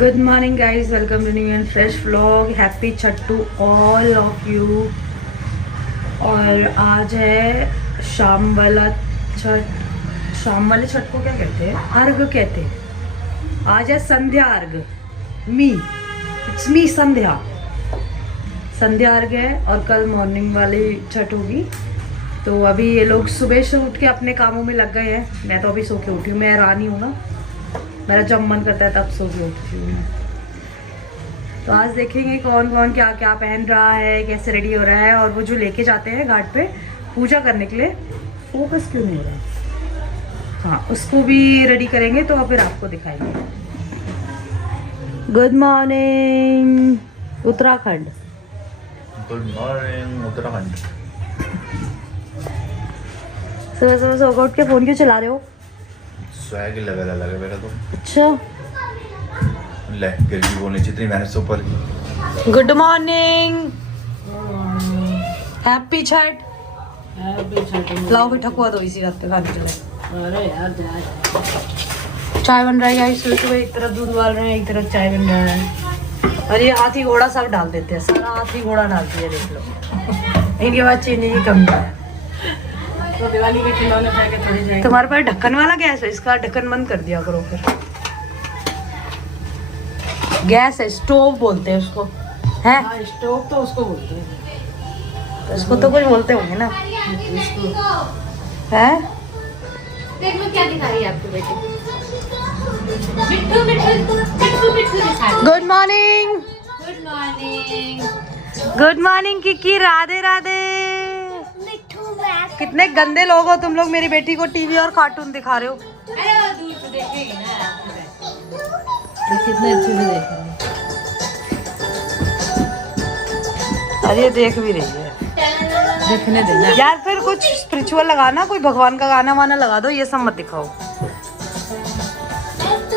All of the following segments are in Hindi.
Good morning guys, welcome to new and fresh vlog. Happy Chhath to all of you. और आज है शाम वाला छठ। शाम वाले छठ को क्या कहते हैं? अर्घ कहते हैं। आज है संध्या अर्घ। इट्स मी संध्या अर्घ है। और कल मॉर्निंग वाली छठ होगी। तो अभी ये लोग सुबह से उठ के अपने कामों में लग गए हैं। मैं तो अभी सो के उठी हूँ। मैं रानी हूँ ना, मेरा जब मन करता है तब सो के उठती हूँ मैं। तो आज देखेंगे कौन कौन क्या क्या पहन रहा है, कैसे रेडी हो रहा है। और वो जो लेके जाते हैं घाट पे पूजा करने के लिए, फोकस क्यों नहीं हो रहा है? हाँ, उसको भी रेडी करेंगे तो फिर आपको दिखाएंगे। Good morning Uttarakhand. Good morning Uttarakhand. सुबह सुबह सो उठ के फोन क्यों चला रहे हो? स्वैग लगा मेरा तो। अच्छा, ले गिरगी बोलनी जितनी मेहनत से ऊपर की। Good morning, happy Chhath. लाओ भी ठकुआ दो इसी रात पे खाने के लिए। अरे यार चाय बन रहा है यार सुबह सुबह। एक तरफ दूध उबाल रहे हैं, एक तरफ चाय बन रहा है। और ये हाथी घोड़ा सब डाल देते हैं, सारा हाथी घोड़ा डालती है, देख लो। इनके बाद चीनी की कमी है। तो दिवाली के खिलौने पैके थोड़ी जाएंगे। तुम्हारे पास ढक्कन वाला गैस है, इसका ढक्कन बंद कर दिया करो फिर। गैस है, स्टोव बोलते हैं उसको, है? हाँ, स्टोव तो उसको बोलते हैं। तो उसको तो कुछ बोलते होंगे ना, है? देख मैं क्या दिखा रही है आपके बेटे। मिट्टू मिट्टू मिट्टू मिट्टू दिखा रही। Good morning. Good morning. Good morning Kiki, Radhe Radhe. Mittu bag. कितने गंदे लोग हो तुम लोग, मेरी बेटी को टीवी और कार्टून दिखा रहे हो। अरे वो दूर से देखेगी ना। कितने अच्छे से देख रहे हैं। अरे ये देख भी रही है। देखने देना यार फिर कुछ स्पिरिचुअल लगाना, कोई भगवान का गाना वाना लगा दो, ये सब मत दिखाओ।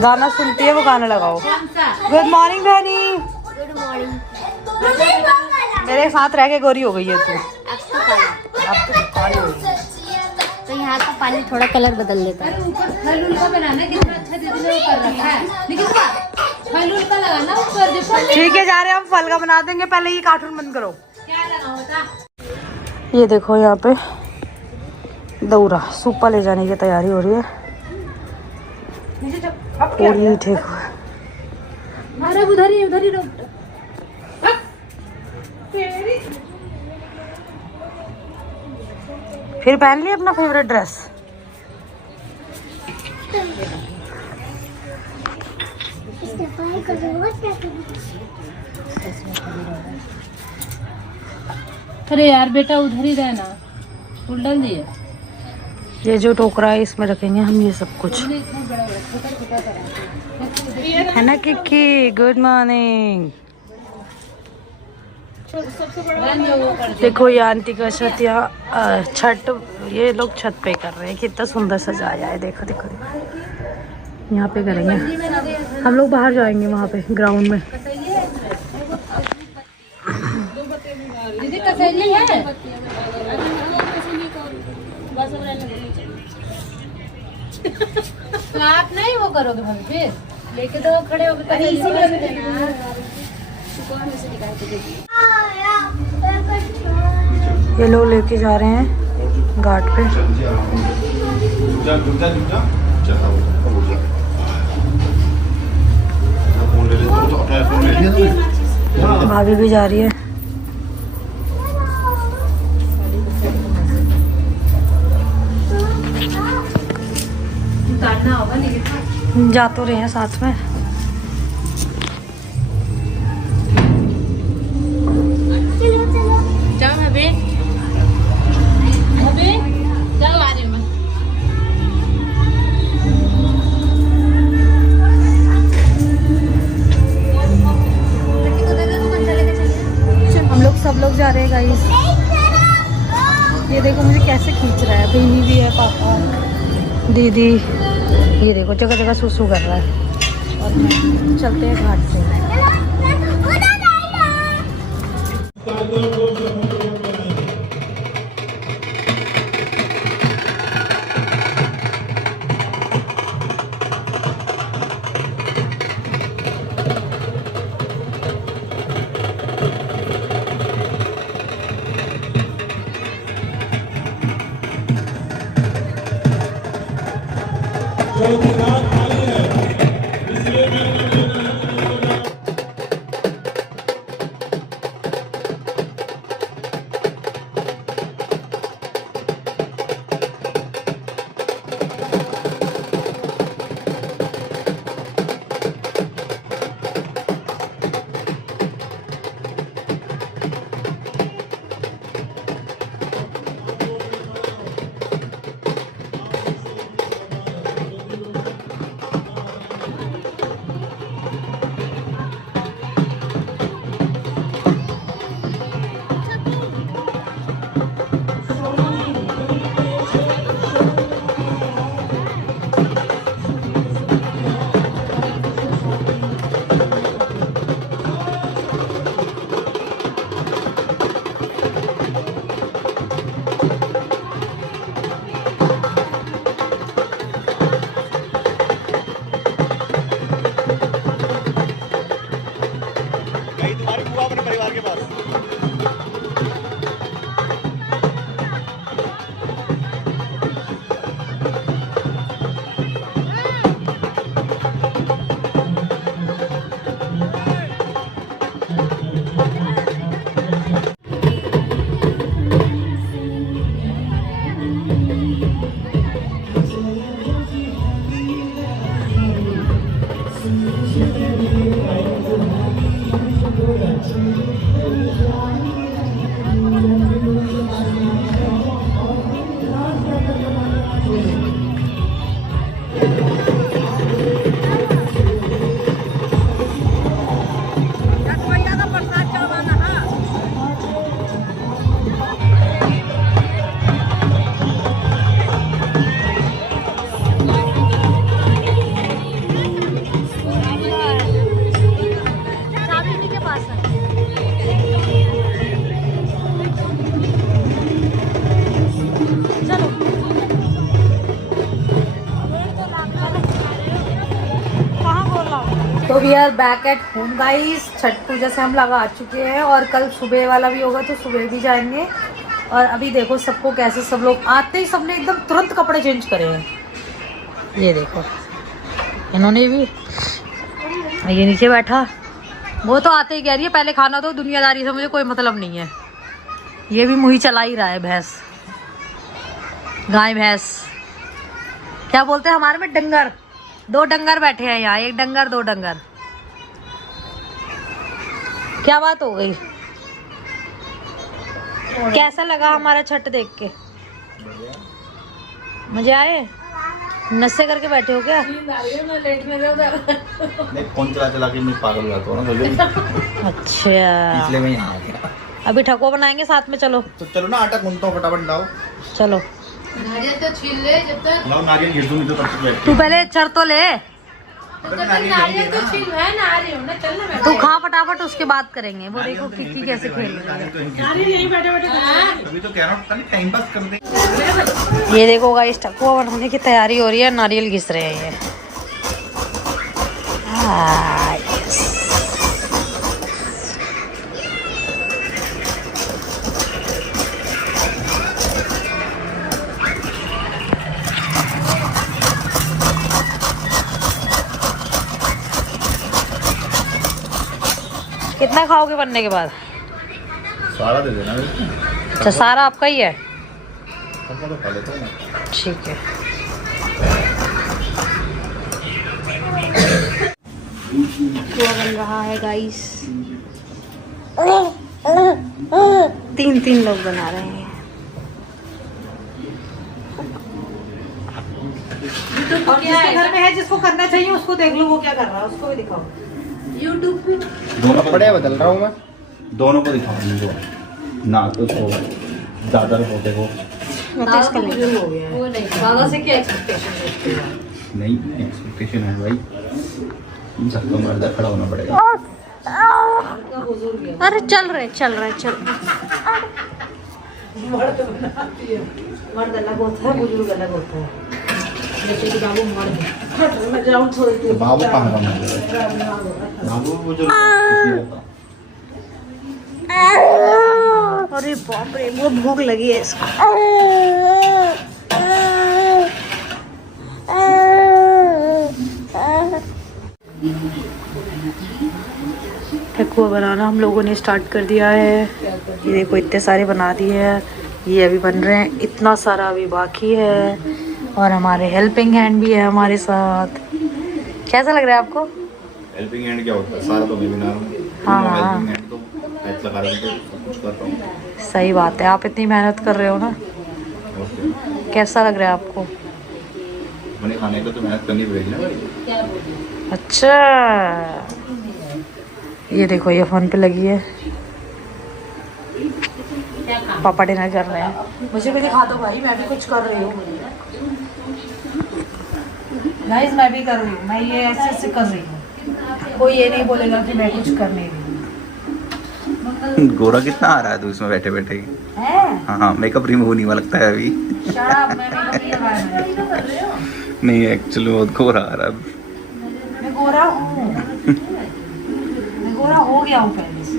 गाना सुनती है वो गाना लगाओ। गुड मॉर्निंग बहनी। Good morning. मेरे साथ रह के गोरी हो गई है तू। अब तो काला। अब तो काली हो गई। तो यहाँ का पानी थोड़ा कलर बदल लेता है। ऊपर फलूल का बनाना है, कितना अच्छा दीदी ने कर रखा है। लेकिन फलूल का लगाना ऊपर देखो। ठीक है, जा रहे हैं हम फल का बना देंगे। पहले ये कार्टून बंद करो। क्या लगाओ बता। ये देखो यहाँ पे दौरा सूपा ले जाने की तैयारी हो रही है। पूरी ठीक हुआ। अरे उधर ही रोक। फिर पहन ली अपना फेवरेट ड्रेस। अरे यार बेटा उधर ही रहना, फूल डाल दिए। ये जो टोकरा है इसमें रखेंगे हम ये सब कुछ, है ना किक्की? Good morning. देखो ये आंटी का छत, यहाँ छठ ये लोग छत पे कर रहे हैं। कितना सुंदर सजाया है, देखो देखो देखो। यहाँ पे करेंगे हम लोग। बाहर जाएंगे वहाँ पे ग्राउंड में। दीदी कसैली है। तो आप नहीं वो करोगे भाभी, फिर लेके तो खड़े होगे। ये लोग लेके जा रहे हैं घाट पे। भाभी भी जा रही है। उतारना होगा लेकिन जा तो रहे हैं साथ में। जाओ भाभी, भाभी जाओ, आ रही हूँ मैं। हम लोग सब लोग जा रहे हैं गाइस। ये देखो मुझे कैसे खींच रहा है। बहनी भी है, पापा, दीदी। ये देखो जगह जगह सुसु कर रहा है। और चलते हैं घाट पे। तो we are back at home guys. Chhath Puja से हम लगा चुके हैं और कल सुबह वाला भी होगा तो सुबह भी जाएंगे। और अभी देखो सबको कैसे सब लोग आते ही सबने एकदम तुरंत कपड़े चेंज करे हैं। ये देखो इन्होंने भी, ये नीचे बैठा वो तो आते ही कह रही है पहले खाना दो, दुनियादारी से मुझे कोई मतलब नहीं है। ये भी मुही चला ही रहा है, भैंस गाय भैंस क्या बोलते हैं हमारे में, डंगर। 2 डंगर बैठे हैं यहाँ, 1 डंगर 2 डंगर। क्या बात हो गई? कैसा लगा हमारा छठ देख के? मजे आए? नशे करके बैठे हो क्या? नहीं, फोन चला चला के मैं पागल हो जाता हूँ ना। अच्छा इसलिए मैं यहाँ आ गया। अभी ठकुआ बनाएंगे साथ में, चलो तो चलो ना, आटा गूंथता हूँ, फटाफट लाओ। चलो नारियल तो छील ले जब तक। लाओ नारियल, गिर दूंगी तो तब तक बैठ। तू पहले चढ़ तो ले, नारियल तो छील है ना, आ रही हूँ ना, चल ना मैं। तू खा फटाफट, उसके बाद करेंगे। वो देखो कितनी कैसे खेल रही है। अभी तो कह रहा हूँ टाइम पास कर दे। ये देखो गाइस ठकुआ बनाने की तैयारी हो रही है, नारियल घिस रहे हैं ये। यस। कितना खाओगे बनने के बाद? सारा दे देना। अच्छा सारा आपका ही है? तो खा लेते हैं ना। ठीक है। क्या बन रहा है गाइस? 3 लोग बना रहे हैं। और जिसके घर में है, जिसको करना चाहिए उसको देख लो वो क्या कर रहा है, उसको भी दिखाओ। यूट्यूब पे दोनों कपड़े बदल रहा हूँ मैं, दोनों को दिखाऊंगा ना। तो ज़्यादा होते को तो इसका नहीं हो गया है। वो नहीं, दादा से क्या एक्सपेक्टेशन रखते हो? नहीं, एक्सपेक्टेशन है भाई, इन सबको मर्द खड़ा होना पड़ेगा। अरे चल रहे चल रहे चल। मर्द अलग होता है, बुजुर्ग अलग होता है। जैसे कि बाबू मर्द मैं जाऊँ थोड़ी देर। बाबू कहाँ का मर्द है? बाबू वो जो अरे बाप रे, बहुत भूख लगी है इसको। ठकुआ बनाना हम लोगों ने स्टार्ट कर दिया है। ये देखो इतने सारे बना दिए हैं, ये अभी बन रहे हैं, इतना सारा अभी बाकी है। और हमारे हेल्पिंग हैंड भी है हमारे साथ। कैसा लग रहा है आपको? हेल्पिंग हैंड क्या होता है? सारा तो मैं बना रहा हूँ। हाँ। हेल्पिंग हैंड तो पैच लगा रहा हूँ, तो सब कुछ कर रहा हूँ। सही बात है, आप इतनी मेहनत कर रहे हो ना। ओके। कैसा लग रहा है आपको? मैंने खाने को तो मेहनत करनी पड़ेगी ना भाई। अच्छा ये देखो ये फोन पे लगी है, पापा डिनर कर रहे हैं। मुझे भी दिखा दो भाई, मैं भी कुछ कर रही हूँ। गाइस मैं भी कर रही हूँ, मैं ये ऐसे ऐसे कर रही हूँ। कोई ये नहीं बोलेगा कि मैं कुछ कर नहीं रही हूँ। गोरा कितना आ रहा है तू इसमें बैठे बैठे? हैं? हाँ, मेकअप रिमूव नहीं हुआ लगता है अभी। Shut up, मैं makeup नहीं लगाया मैंने। नहीं, एक्चुअली बहुत गोरा आ रहा है। मैं गोरा हूँ, मैं गोरा हो गया हूँ पहले से।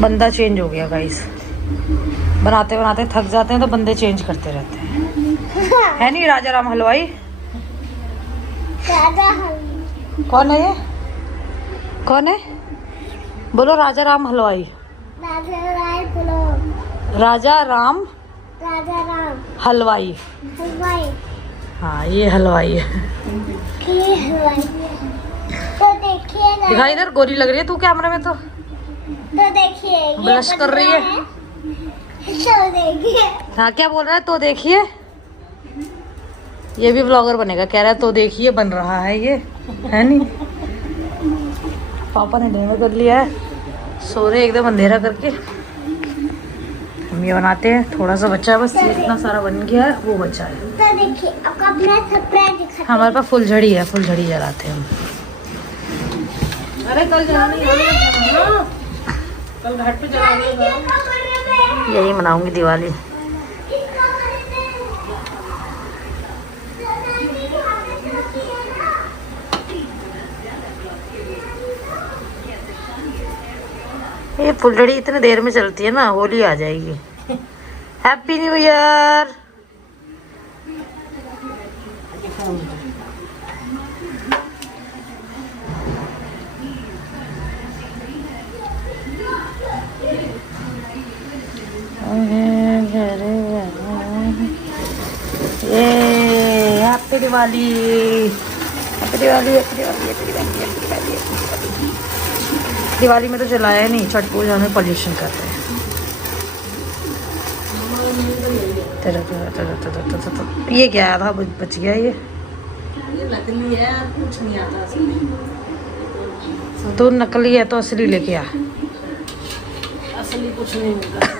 बंदा चेंज हो गया गाइस, बनाते बनाते थक जाते हैं तो बंदे चेंज करते रहते हैं। है नहीं राजा राम हलवाई? कौन है ये? कौन है? बोलो राजा राम हलवाई। राजा राम हलवाई। हाँ ये हलवाई है। दिखाई इधर, गोरी लग रही है तू कैमरे में तो देखिए ब्लश कर रही है। तो देखिए हाँ क्या बोल रहा है? तो देखिए ये भी व्लॉगर बनेगा, कह रहा है तो देखिए बन रहा है ये, है नहीं? पापा ने डिनर कर लिया है, सो रहे एकदम अंधेरा करके। हम ये बनाते हैं, थोड़ा सा बचा है बस, ये इतना सारा बन गया है, वो बचा है। तो देखिए आपको अपना सरप्राइज दिखाते हमारे पास फुलझड़ी है, फुलझड़ी जलाते हैं हम। अरे कल जाना नहीं, कल घाट पे जाना। यही मनाऊंगी दिवाली। ये फुलझड़ी इतने देर में चलती है ना, होली आ जाएगी। Happy new year. ये happy Diwali, happy Diwali, happy Diwali, happy Diwali, happy Diwali. Diwali में तो जलाया नहीं, छठ पूजा में पॉल्यूशन कर रहे हैं। ये क्या था, बच गया ये नकली है, कुछ नहीं आता तो नकली है तो असली लेके आ। असली कुछ नहीं मिलता।